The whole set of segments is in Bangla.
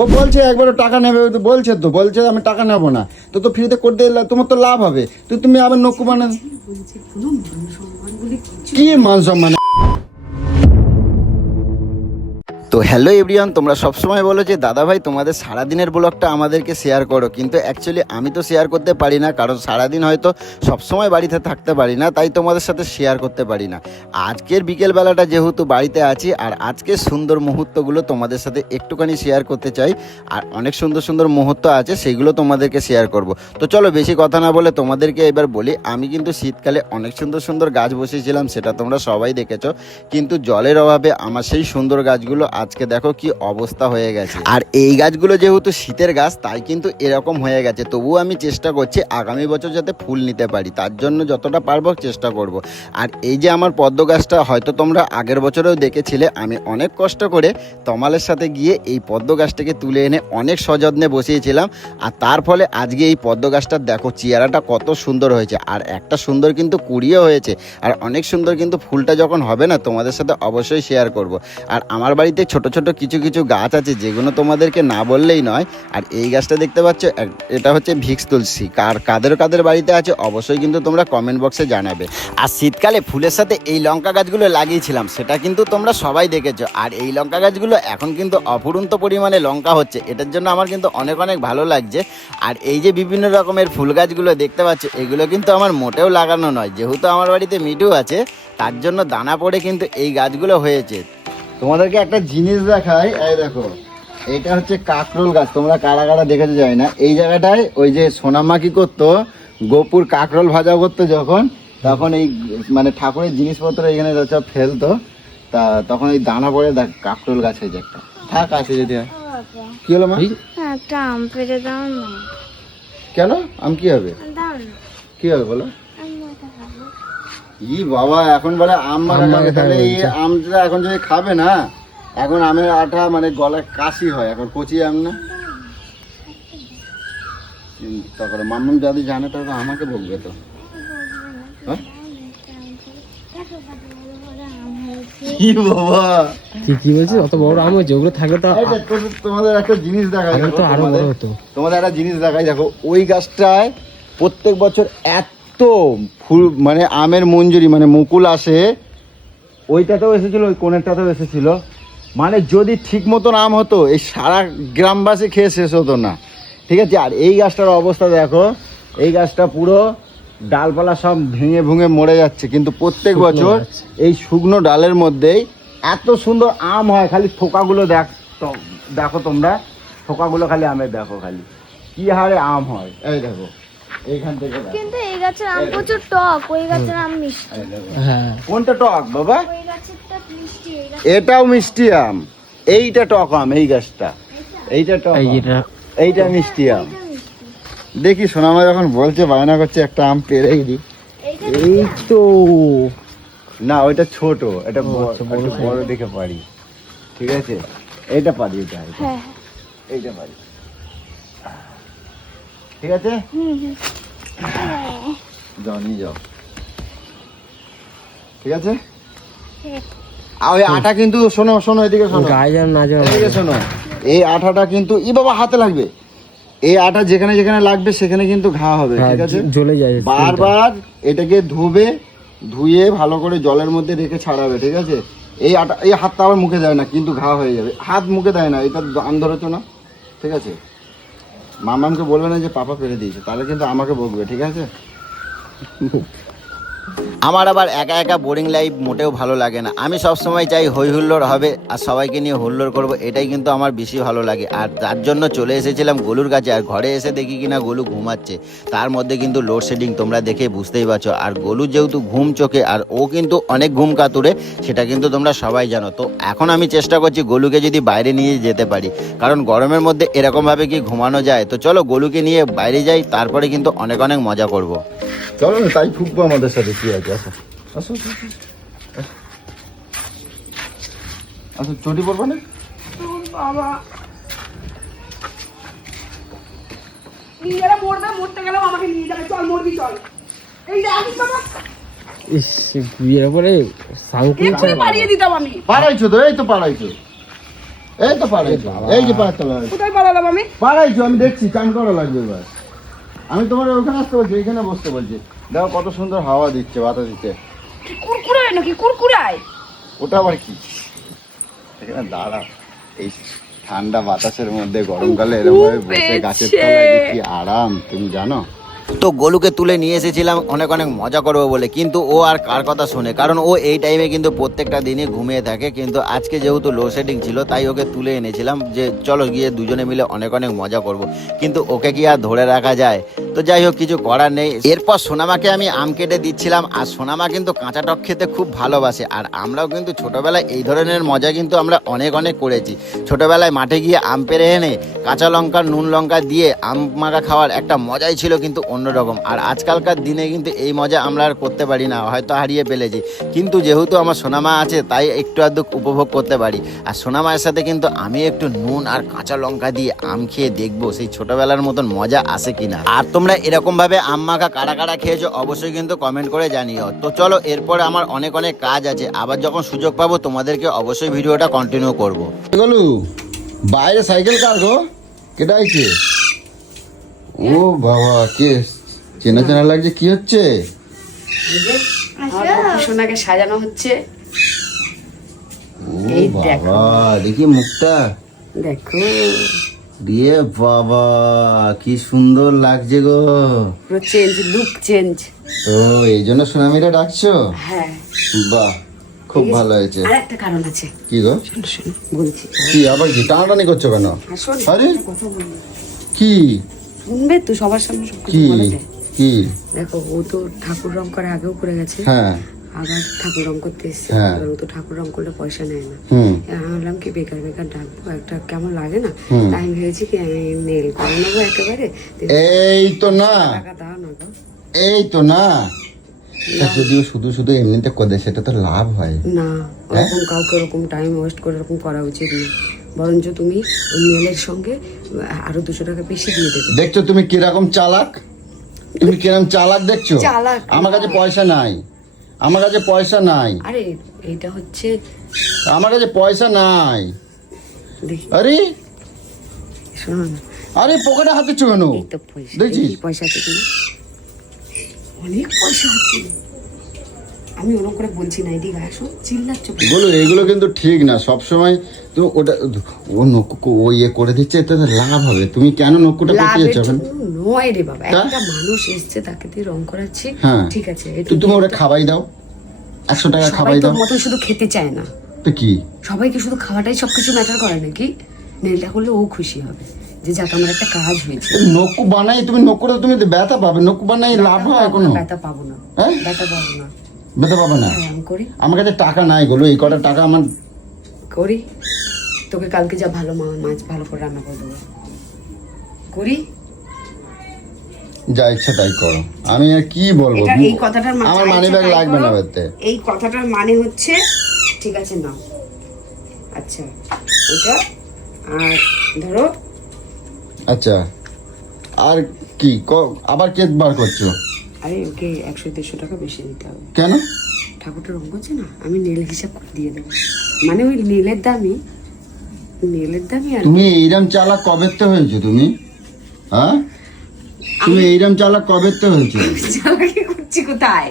ও বলছে একবারও টাকা নেবে, বলছে আমি টাকা নেবো না। তো ফ্রিতে করতে দিলে তোমার তো লাভ হবে। তুমি আবার নকু মানে কি মান সম্মান। তো হ্যালো এভরিওয়ান, তোমরা সবসময় বলো যে দাদা ভাই তোমাদের সারাদিনের ব্লগটা আমাদেরকে শেয়ার করো, কিন্তু অ্যাকচুয়ালি আমি তো শেয়ার করতে পারি না, কারণ সারাদিন হয়তো সবসময় বাড়িতে থাকতে পারি না, তাই তোমাদের সাথে শেয়ার করতে পারি না। আজকের বিকেলবেলাটা যেহেতু বাড়িতে আছি, আর আজকের সুন্দর মুহূর্তগুলো তোমাদের সাথে একটুখানি শেয়ার করতে চাই। আর অনেক সুন্দর সুন্দর মুহূর্ত আছে, সেগুলো তোমাদেরকে শেয়ার করব। তো চলো বেশি কথা না বলে তোমাদেরকে এবার বলি, আমি কিন্তু শীতকালে অনেক সুন্দর সুন্দর গাছ বসিয়েছিলাম, সেটা তোমরা সবাই দেখেছো, কিন্তু জলের অভাবে আমার সেই সুন্দর গাছগুলো আজকে দেখো কি অবস্থা হয়ে গেছে। আর এই গাছগুলো যেহেতু শীতের গাছ, তাই কিন্তু এরকম হয়ে গেছে। তবুও আমি চেষ্টা করছি আগামী বছর যাতে ফুল নিতে পারি, তার জন্য যতটা পারবো চেষ্টা করব। আর এই যে আমার পদ্ম গাছটা, হয়তো তোমরা আগের বছরেও দেখেছিলে, আমি অনেক কষ্ট করে তমালের সাথে গিয়ে এই পদ্ম গাছটাকে তুলে এনে অনেক সযত্নে বসিয়েছিলাম। আর তার ফলে আজকে এই পদ্ম গাছটার দেখো চেহারাটা কত সুন্দর হয়েছে, আর একটা সুন্দর কিন্তু কুড়িও হয়েছে, আর অনেক সুন্দর কিন্তু ফুলটা যখন হবে না, তোমাদের সাথে অবশ্যই শেয়ার করব। আর আমার বাড়িতে ছোট ছোট কিছু কিছু গাছ আছে, যেগুলো তোমাদেরকে না বললেই নয়। আর এই গাছটা দেখতে পাচ্ছ, এটা হচ্ছে ভিক্স তুলসী। কাদের বাড়িতে আছে অবশ্যই কিন্তু তোমরা কমেন্ট বক্সে জানাবে। আর শীতকালে ফুলের সাথে এই লঙ্কা গাছগুলো লাগিয়েছিলাম, সেটা কিন্তু তোমরা সবাই দেখেছো। আর এই লঙ্কা গাছগুলো এখন কিন্তু অফুরন্ত পরিমাণে লঙ্কা হচ্ছে, এটার জন্য আমার কিন্তু অনেক অনেক ভালো লাগছে। আর এই যে বিভিন্ন রকমের ফুল গাছগুলো দেখতে পাচ্ছ, এগুলো কিন্তু আমার মোটেও লাগানো নয়, যেহেতু আমার বাড়িতে মিঠু আছে, তার জন্য দানা পড়ে কিন্তু এই গাছগুলো হয়েছে। তোমাদেরকে একটা জিনিস দেখাই, এই দেখো, এইটা হচ্ছে কাকরোল গাছ। তোমরা কারা কারা দেখেছো যায় না। এই জায়গাটায় ওই যে সোনামা কি করতো, গোপুর কাকরোল ভাজা করতো যখন, তখন এই মানে ঠাকুরের জিনিসপত্র এখানে সব ফেলতো, তা তখন এই দানা পড়ে দেখ কাকরোল গাছ হয়ে যায়। একটা থাক আছে যদি হয়। কি হলো মা? একটা আম পেড়ে দাও না। কেন আম কি হবে? দাও না। কি হবে বলো? আমি ওটা খাবো। ই বাবা, এখন বলে আম মারা খাবে, তাহলে এই আমটা এখন যদি খাবে না, এখন আমের আঠা মানে গলায় কাশি হয়, এখন কচি আম না। চিন্তা করে মাম্মাম যদি জানে তাহলে আমাকে বলবে তো। হ্যাঁ? কি বাবা কি বলছিস? অত বড় আম হয়েছে, ওগুলো থাকলে তো তোমাদের একটা জিনিস দেখাই, তো আরো বড় হতো। তোমাদের একটা জিনিস দেখাই, দেখো ওই গাছটায় প্রত্যেক বছর এত ফুল মানে আমের মঞ্জুরি মানে মুকুল আসে। ওইটাতেও এসেছিল, ওই কোণেরটাতেও এসেছিল। মানে যদি ঠিক মতন আম হতো, এই সারা গ্রামবাসী খেয়ে শেষ হতো না, ঠিক আছে। আর এই গাছটার অবস্থা দেখো, এই গাছটা পুরো ডালপালা সব ভেঙে ভুঙে মরে যাচ্ছে, কিন্তু প্রত্যেক বছর এই শুকনো ডালের মধ্যেই এত সুন্দর আম হয়। খালি থোকাগুলো দেখো তোমরা, থোকাগুলো খালি আমের দেখো, খালি কি হারে আম হয়। এই দেখো এইখান থেকে কিন্তু এই গাছের আম প্রচুর টক, ওই গাছের আম মিষ্টি। হ্যাঁ, কোনটা টক বাবা? ওই গাছেরটা মিষ্টি, এই গাছ এটাও মিষ্টি আম, এইটা টক আম, এই গাছটা এইটা টক আম, এইটা মিষ্টি আম। দেখি সোনামা যখন বলছে বায়না করছে একটা আম পেরেই দি। এই তো না ওইটা ছোট, এটা বড় দেখে পারি, ঠিক আছে। এইটা পারি, এটা হ্যাঁ এইটা পারি, ঠিক আছে। যাও নিয়ে যাও, ঠিক আছে। আর ওই আটা কিন্তু শোনো শোনো, এদিকে শোনো, গায়ে যেন না যায়, এদিকে শোনো, এই আটাটা কিন্তু ই বাবা হাতে লাগবে। এই আটা যেখানে যেখানে লাগবে সেখানে কিন্তু ঘা হবে, ঠিক আছে। জ্বলে যায়, বারবার এটাকে ধুয়ে ভালো করে জলের মধ্যে রেখে ছাড়াবে, ঠিক আছে। এই আটা, এই হাতটা আবার মুখে দেয় না, কিন্তু ঘা হয়ে যাবে। হাত মুখে দেয় না, এটা আম ধরেছো না, ঠিক আছে। মামামকে বলবে না যে পাপা ফেলে দিয়েছে, তাহলে কিন্তু আমাকে বকবে, ঠিক আছে। আমার আবার একা একা বোরিং লাইফ মোটেও ভালো লাগে না। আমি সব সময় চাই হই হুল্লোড় হবে আর সবাইকে নিয়ে হুল্লোড় করব, এটাই কিন্তু আমার বেশি ভালো লাগে। আর তার জন্য চলে এসেছিলাম গোলুর কাছে। আর ঘরে এসে দেখি কিনা গোলু ঘুমাচ্ছে, তার মধ্যে কিন্তু লোডশেডিং, তোমরা দেখে বুঝতেই পারছো। আর গোলু যেহেতু ঘুম চোখে, আর ও কিন্তু অনেক ঘুম কাতুরে, সেটা কিন্তু তোমরা সবাই জানো। তো এখন আমি চেষ্টা করছি গোলুকে যদি বাইরে নিয়ে যেতে পারি, কারণ গরমের মধ্যে এরকমভাবে কি ঘুমানো যায়। তো চলো গোলুকে নিয়ে বাইরে যাই, তারপরে কিন্তু অনেক অনেক মজা করব। চলো না, তাই ফুকবো আমাদের সাথে, কি আছে। আসো আসো আসো, চটি পড়বো না বাবা, মরতে গেলেও আমাকে নিয়ে যাবে, চল মরবি চল। এই রাখিস বাবা, ইস বিয়ের পরে সাংকুল এক্ষুনি পালিয়ে দিতাম আমি। পাড়াইছো তো, এই তো পাড়াইছো। এই তো পাড়াইছো, এই যে পাড়াতে কোথায় পালালাম আমি? পাড়াইছো, আমি দেখছি চান করা লাগবে এবার। আমি তোমার ওখানে আসতে বলছি, এখানে বসতে বলছি। দেখো কত সুন্দর হাওয়া দিচ্ছে, বাতাস দিচ্ছে। কি কুরকুরায় নাকি কুরকুরায়? ওটা আবার কি? এখানে দাঁড়া, এই ঠান্ডা বাতাসের মধ্যে গরমকালে এরকম ভাবে বসে গাছের তলায় যে কি আরাম, তুমি জানো? তো গোলুকে তুলে নিয়ে এসেছিলাম অনেক অনেক মজা করবো বলে, কিন্তু ও আর কার কথা শুনে, কারণ ও এই টাইমে কিন্তু প্রত্যেকটা দিনই ঘুমিয়ে থাকে। কিন্তু আজকে যেহেতু লোডশেডিং ছিল তাই ওকে তুলে এনেছিলাম যে চলো গিয়ে দুজনে মিলে অনেক অনেক মজা করব। কিন্তু ওকে কি আর ধরে রাখা যায়? তো যাই হোক, কিছু করার নেই। এরপর সোনামাকে আমি আম কেটে দিচ্ছিলাম, আর সোনামা কিন্তু কাঁচা টক খেতে খুব ভালোবাসে। আর আমরাও কিন্তু ছোটবেলায় এই ধরনের মজা কিন্তু আমরা অনেক অনেক করেছি। ছোটবেলায় মাঠে গিয়ে আম পেড়ে এনে কাঁচা লঙ্কা নুন লঙ্কা দিয়ে আম মাখা খাওয়ার একটা মজাই ছিল কিন্তু অন্যরকম। আর আজকালকার দিনে কিন্তু এই মজা আমরা আর করতে পারি না, হয়তো হারিয়ে ফেলেছি। কিন্তু যেহেতু আমার সোনামা আছে তাই একটু আধটু উপভোগ করতে পারি। আর সোনামায়ের সাথে কিন্তু আমি একটু নুন আর কাঁচা লঙ্কা দিয়ে আম খেয়ে দেখবো সেই ছোটবেলার মতন মজা আসে কিনা। আর তোমরা এরকম ভাবে আম মাখা কারা কারা খেয়েছো অবশ্যই কিন্তু কমেন্ট করে জানিও। তো চলো, এরপরে আমার অনেক অনেক কাজ আছে, আবার যখন সুযোগ পাবো তোমাদেরকে অবশ্যই ভিডিওটা কন্টিনিউ করবো। বলু বাইরে সাইকেল কার গো, কেটে আইছে? ও বাবা, কে চেনা চেনা লাগছে, কি হচ্ছে? সোনাকে সাজানো হচ্ছে। ও বাবা, দেখি মুখটা দেখো, দিয়ে বাবা কি সুন্দর লাগছে গো। পুরো চেঞ্জ, লুক চেঞ্জ। তো এই জন্য সোনামিরা ডাকছো? হ্যাঁ, বাহ, খুব ভালো হয়েছে। আর একটা কারণ আছে। কি গো? শোনো বলছি। কি আবার কি টানাটানি করছো কেন? আসুন, আরে কথা বলবো। কি শুনবে তো, সবার সামনে সব কি কিছু বলে যায়। কি? দেখো, ও তো ঠাকুর রং করে আগেও করে গেছে, হ্যাঁ আবার ঠাকুর রং করতে এসছে। হ্যাঁ। এবার ও তো ঠাকুর রং করলে পয়সা নেয় না। হুম আমি ভাবলাম কি বেকার বেকার ডাকবো, একটা কেমন লাগে না। হুম। তাই আমি ভেবেছি কি আমি নেল করে নেবো একেবারে। এই তো না, টাকা দাও না গো। এই তো না। তা যদিও শুধু শুধু এমনিতে করে সেটা তো লাভ হয় না, ওরকম কাউকে ওরকম টাইম ওয়েস্ট করে ওরকম করা উচিত না। বরঞ্চ তুমি ওই নেলের সঙ্গে আরো 200 টাকা বেশি দিয়ে দেবে। দেখছো তুমি কিরকম চালাক, তুমি কিরকম চালাক দেখছো? চালাক আমার কাছে পয়সা নাই, আমার কাছে পয়সা নাই, আরে এইটা হচ্ছে, আমার কাছে পয়সা নাই। দেখি আরে শোনো না, আরে পকেটে হাতে কেন? এই তো পয়সা, দেখছিস? এই পয়সা আছে কিনা, অনেক পয়সা আছে। আমি ওরকম করে বলছি না, এদিকে আসো, চিল্লাচ্ছ কেন? বলো এগুলো কিন্তু ঠিক না, সব সময় তো ওটা ও নক্কু ও ইয়ে করে দিচ্ছে, এতে তো লাভ হবে। তুমি কেন নক্কুটা করতে লাভের যাচ্ছ এখন? জন্য নয় রে বাবা, হ্যাঁ? একটা মানুষ এসছে তাকে দিয়ে রং করাচ্ছি, হ্যাঁ ঠিক আছে। তো তুমি ওটা খাওয়াই দাও, 100 টাকা সবাই খাওয়াই তোর দাও। মতো শুধু খেতে চায় না। তো কি সবাইকে শুধু খাওয়াটাই সবকিছু ম্যাটার করে নাকি? নেলটা করলে ও খুশি হবে যে যাক আমার একটা কাজ হয়েছে। নক্কু বানাই, তুমি নক্কুটা তুমি তো ব্যথা পাবে, নক্কু বানাই লাভ হয় কোনো? ব্যথা পাবো না, হ্যাঁ? ব্যথা পাবো না। ব্যথা পাবে না? হ্যাঁ, আমি করি আমার কাছে টাকা নাই বলো, এই কটা টাকা আমার করি। তোকে কালকে যা ভালো মাছ ভালো করে রান্না করে দেবো, করি। যা ইচ্ছা তাই করো, আমি আর কি বলবো। এটা এই কথাটার মানে, আমার মানি ব্যাগ লাগবে না বেতে। এই কথাটার মানে হচ্ছে, ঠিক আছে নাও, আচ্ছা এটা, আর ধরো, আচ্ছা আর কি আবার কেস বার করছো? আরে ওকে 100-150 টাকা বেশি দিতে হবে। কেন? ঠাকুরটা রং করছে না, আমি নেল হিসাব করে দিয়ে দেবো। মানে ওই নেলের দামই, আর তুমি এইরকম চালাক কবেতে হয়েছো তুমি? হ্যাঁ, তুমি এইরকম চালাক কবেতে হয়েছো? চালাকি করছি কোথায়?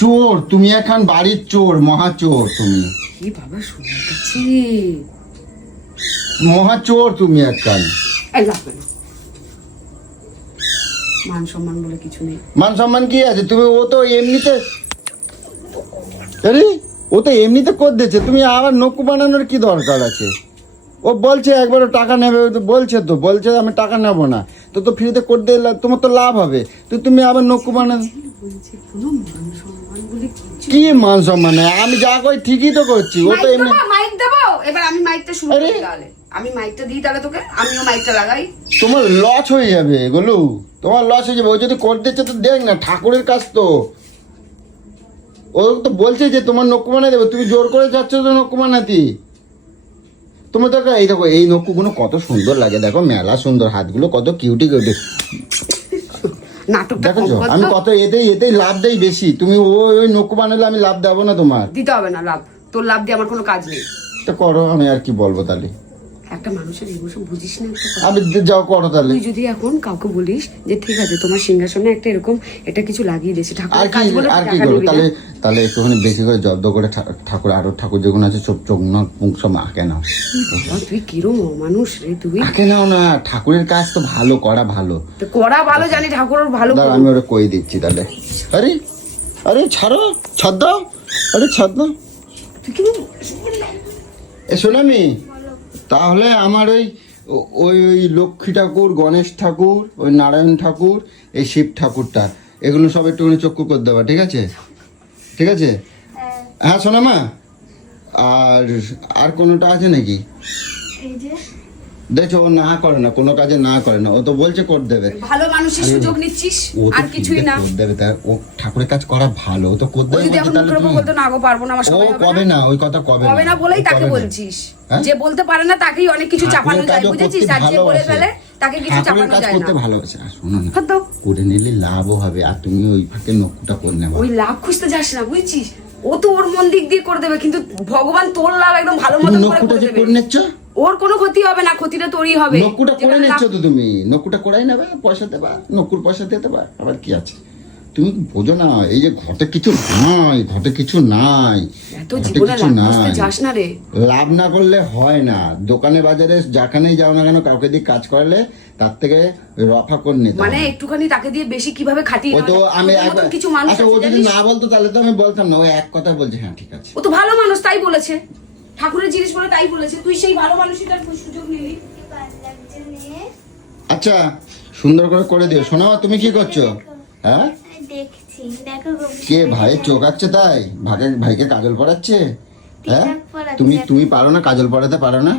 চোর তুমি, এখন বাড়ির চোর, মহা চোর তুমি, কি বাবা শুনে গেছি, মহা চোর তুমি একখান। এই লাগবে না, মান সম্মান বলে কিছু নেই। মান সম্মান কি আছে? তুমি ও তো এমনিতে, আরে ও তো এমনিতে করে দিচ্ছে, তুমি আবার নকু বানানোর কি দরকার আছে? ও বলছে একবার টাকা নেবে, বলছে আমি টাকা নেবো না, তো ফ্রিতে করে দিলে তোমার তো লাভ হবে। তো তুমি আবার নকু বানানো, বলছি কোনো মান সম্মান বলে কিছু। কি মান সম্মান? আমি যা কই ঠিকই তো করছি, ও তো এমনি। মাইক দেবো এবার, আমি মাইকটা শুরু আরে। করি তাহলে, আমি মাইকটা দিই তাহলে তোকে, আমিও মাইকটা লাগাই। তোমার লস হয়ে যাবে এগুলো, তোমার লস হয়ে যাবে। ও যদি করে দিচ্ছে তো দেখ না, ঠাকুরের কাজ তো। ও তো বলছে যে তোমার নকু বানাই দেবে, তুমি জোর করে যাচ্ছ তো নকু বানাতি। তোমার দেখো এই দেখো, এই নকুগুলো কত সুন্দর লাগে, দেখো মেলা সুন্দর, হাতগুলো কত কিউটি কিউটি। নাটকটা দেখো কম কর আমি তো। কত এতেই লাভ দেই বেশি। তুমি ওই নকু বানালে আমি লাভ দেবো না তোমার। দিতে হবে না লাভ, তোর লাভ দিয়ে আমার কোনো কাজ নেই। তো করো, আমি আর কি বলবো তাহলে। একটা মানুষের ইমোশন বুঝিস না একটা কথা? আমি যাও করো তাহলে। তুই যদি এখন কাউকে বলিস যে ঠিক আছে তোমার সিংহাসনে একটা এরকম এটা কিছু লাগিয়ে দিয়েছে আর ঠাকুরের কি কাজ বলে আর তুই কি টাকা করবো নিবি না? তাহলে? তাহলে একটুখানি বেশি করে জব্দ করে ঠাকুর আরো ঠাকুর যেগুলো আছে সব চোখ নাক মুখ সব আঁকে নাও। বাবা, তুই কিরম মানুষ রে তুই? আঁকে নাও না, ঠাকুরের কাজ তো ভালো করা ভালো। তো করা ভালো জানি, ঠাকুর ভালো দাঁড়া আমি ওরা কই দিচ্ছি তাহলে। আরে আরে ছাড়ো, ছাড় দাও, আরে ছাড় দাও। তুই কিরম এ শোনামি, তাহলে আমার ওই ওই ওই লক্ষ্মী ঠাকুর, গণেশ ঠাকুর, ওই নারায়ণ ঠাকুর, এই শিব ঠাকুরটা, এগুলো সব একটুখানি চক্ষু করে দেবা, ঠিক আছে? ঠিক আছে, হ্যাঁ শোনামা। আর আর কোনোটা আছে নাকি? এই যে দেখো ও না করে না, কোনো কাজে না করে না, ও তো বলছে করে দেবে। ভালো মানুষের সুযোগ নিচ্ছিস ও তো আর কিছুই না। করে দেবে, তা ও ঠাকুরের কাজ করা ভালো, ও তো করে ও দেবে যদি বলছে, এখন তাহলে মুখের উপর তুমি- বলতো না গো পারবো না আমার ও সময় কবে না, ওই কথা কবে হবে না বলেই ও তাকে কবে না। বলছিস। হ্যাঁ? যে বলতে পারে না তাকেই অনেক কিছু চাপানো ঠাকুরের যায়, কাজও বুঝেছিস? করতে আর যে বলে ভালোবাসে। ফেলে তাকে কিছু ঠাকুরের চাপানো কাজ যায় করতে না। ভালোবাসে। আর শোনো না, হাত দাও। করে নিলে লাভও হবে, আর তুমি ওই ফাঁকে নকুটা করে নেবা। ওই লাভ খুঁজতে যাস না, বুঝছিস? ও তো ওর মন দিক দিয়ে করে দেবে, কিন্তু ভগবান তোর লাভ একদম ভালো তুমি মতো করে নকুটা করে যে দেবে। করে নিচ্ছ, ওর কোনো ক্ষতি হবে না, ক্ষতিটা তোরই হবে। নকুটা করে যেখানে নিচ্ছ লাভ- তো তুমি, নকুটা করাই নেবে, পয়সা দেবা, নকুর পয়সা দিয়ে দেবা, আবার কি আছে? তুমি বোঝো না, এই যে ঘটে কিছু নাই, ঘটে কিছু নাই, এত ঘটে জীবনে কিছু লাভ খুঁজতে নাই। যাস না রে। লাভ না করলে হয় না, দোকানে বাজারে যেখানেই যাও না কেন, কাউকে দিয়ে কাজ করলে তার থেকে রফা করে নিতে মানে হবে। একটুখানি তাকে দিয়ে বেশি কিভাবে খাটিয়ে ও নেওয়া তো যায়। আমি তোর মতন কিছু মানুষ আচ্ছা, ও আছে যদি জানিস? না বলতো তাহলে তো আমি বলতাম না, ও এক কথা বলছে, হ্যাঁ ঠিক আছে। ও তো ভালো মানুষ তাই বলেছে, ঠাকুরের জিনিস বলে তাই বলেছে। তুই সেই ভালো মানুষটার সুযোগ নিলি। কি ভালো লাগছে নিয়ে আচ্ছা সুন্দর করে করে দিও। শোনো তুমি কি করছো? হ্যাঁ আমি দেখছি, দেখো গো, কে ভাই চোখাচ্ছে তাই? ভাইকে কাজল পড়াচ্ছে? হ্যাঁ টিকটক পড়াচ্ছে। তুমি পারো না, কাজল পড়াতে পারো না?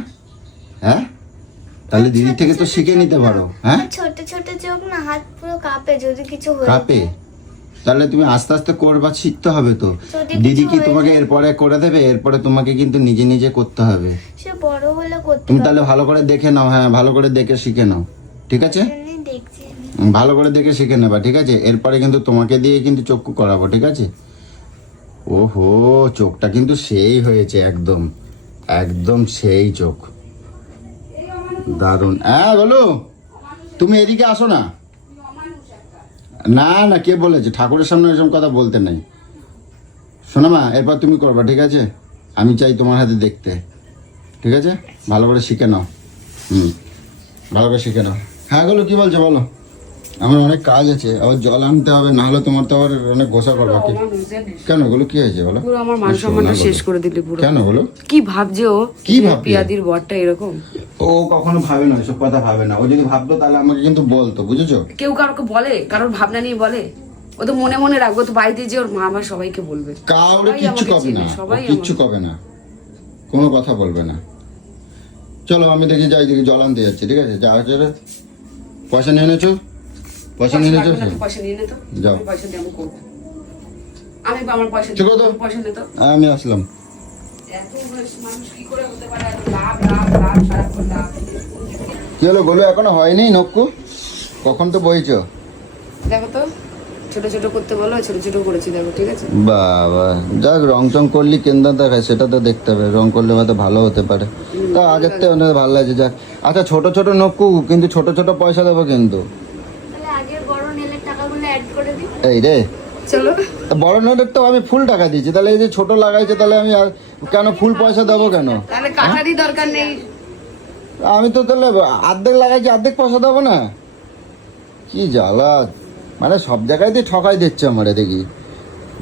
হ্যাঁ তাহলে দিদির থেকে তো শিখে নিতে পারো। হ্যাঁ ছোট ছোট চোখ না, হাত পুরো কাঁপে যদি কিছু হয়ে কাপে, তাহলে তুমি আস্তে আস্তে করবা, শিখতে হবে তো। যদি দিদি কিছু কি হয়ে তোমাকে এরপরে করে দেবে? এরপরে তোমাকে কিন্তু নিজে নিজে করতে হবে। সে বড় হলে করতে তুমি তাহলে ভালো করে দেখে নাও, হ্যাঁ ভালো করে দেখে শিখে নাও, ঠিক আছে? পারবে, দেখছি আমি। ভালো করে দেখে শিখে নেবা, ঠিক আছে? এরপরে কিন্তু তোমাকে দিয়ে কিন্তু চক্ষু করাবো, ঠিক আছে? ওহো, চোখটা কিন্তু সেই হয়েছে, একদম একদম সেই চোখ, দারুণ। হ্যাঁ বলো, তুমি এদিকে আসো না। না না, কে বলেছে? ঠাকুরের সামনে এরকম কথা বলতে নাই। শোনো মা, এরপর তুমি করবা, ঠিক আছে? আমি চাই তোমার হাতে দেখতে, ঠিক আছে? ভালো করে শিখে নাও। ভালো করে শিখে নাও। হ্যাঁ বলো, কি বলছো বলো। আমার অনেক কাজ আছে, আবার জল আনতে হবে, না হলে তোমার তো আবার অনেক ঘোষা করবে। কি কেন বলো, কি হয়েছে বলো? পুরো আমার মান সম্মানটা শেষ করে দিলি পুরো। কেন বলো? কি ভাবছে ও? কি ভাবছে? পিয়াদির বরটা এরকম। ও কখনো ভাবে না, সব কথা ভাবে না। ও যদি ভাবতো তাহলে আমাকে কিন্তু বলতো, বুঝেছো? কেউ কারোকে বলে, কারোর ভাবনা নিয়ে বলে? ও তো মনে মনে রাখবো, তো বাড়িতে যে ওর মা আমার সবাইকে বলবে। কাউরে সবাই কিচ্ছু আমাকে কবে না, চেনে, সবাই কিচ্ছু কবে না, কোনো কথা বলবে না। চলো আমি দেখি যাই, দেখি জল আনতে যাচ্ছি, ঠিক আছে? যা হচ্ছে রে। পয়সা নিয়ে এনেছো? পয়সা নিয়ে এনেছো? লাগবে না, তুই পয়সা নিয়ে নে তো। যাও। আমি পয়সা দিয়ে আমি করবো। আমি আমার পয়সা ঠিক আছে। পয়সা নে তো। আমি আসলাম। এত মানুষ কি করে হতে পারে? এত লাভ লাভ লাভ, সারাক্ষণ লাভ। কি হলো বলো, এখনো হয়নি নক্কু? কখন তো বইছো? দেখো তো, ছোট ছোট করতে বলো, ছোট ছোট করেছি দেখো, ঠিক আছে? বাবা, যাক রং চং করলি কেন্দ্র দেখায়, সেটা তো দেখতে হবে। রং করলে হয়তো ভালো হতে পারে, তা আগের থেকে অনেক ভালো লাগছে। যাক, আচ্ছা ছোট ছোট নক্কু, কিন্তু ছোট ছোট পয়সা দেবো কিন্তু। তাহলে আগের বড় নেলের টাকাগুলো অ্যাড করে দিই। এই রে, চলো। বড় নোটের তো আমি ফুল টাকা দিয়েছি, তাহলে এই যে ছোট লাগাইছে, তাহলে আমি আর কেন ফুল পয়সা দেবো কেন? তাহলে কাটারই দরকার নেই। আমি তো তাহলে অর্ধেক লাগাইছি, অর্ধেক পয়সা দেবো না? কি জ্বালা, মানে সব জায়গায় দিয়ে ঠকাই দিচ্ছে আমারে। দেখি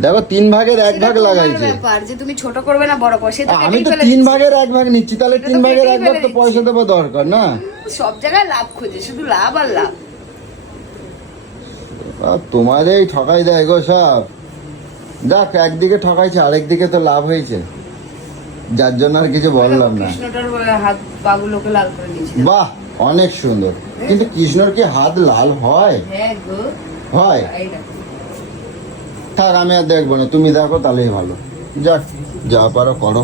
দেখো, 3 ভাগের 1 ভাগ লাগাইছে। ব্যাপার যে তুমি ছোট করবে না বড় করবে, সেটা আমি তো 3 ভাগের 1 ভাগ নিচ্ছি, তাহলে 3 ভাগের 1 ভাগ তো পয়সা দেবো দরকার না? সব জায়গায় লাভ খোঁজে, শুধু লাভ আর লাভ। তোমার এই ঠকাই দেয় গো সব। দেখ, একদিকে ঠকাইছে, আরেকদিকে তো লাভ হয়েছে, যার জন্য আর কিছু বললাম না। কৃষ্ণটার হাত পাগুলোকে লাল করে দিয়েছে। বাহ, অনেক সুন্দর। কিন্তু কৃষ্ণর কি হাত লাল হয়? হ্যাঁ গো, হয়? এই দেখো। থাক, আমি আর দেখবো না, তুমি দেখো তাহলেই ভালো। যাক, যা পারো করো।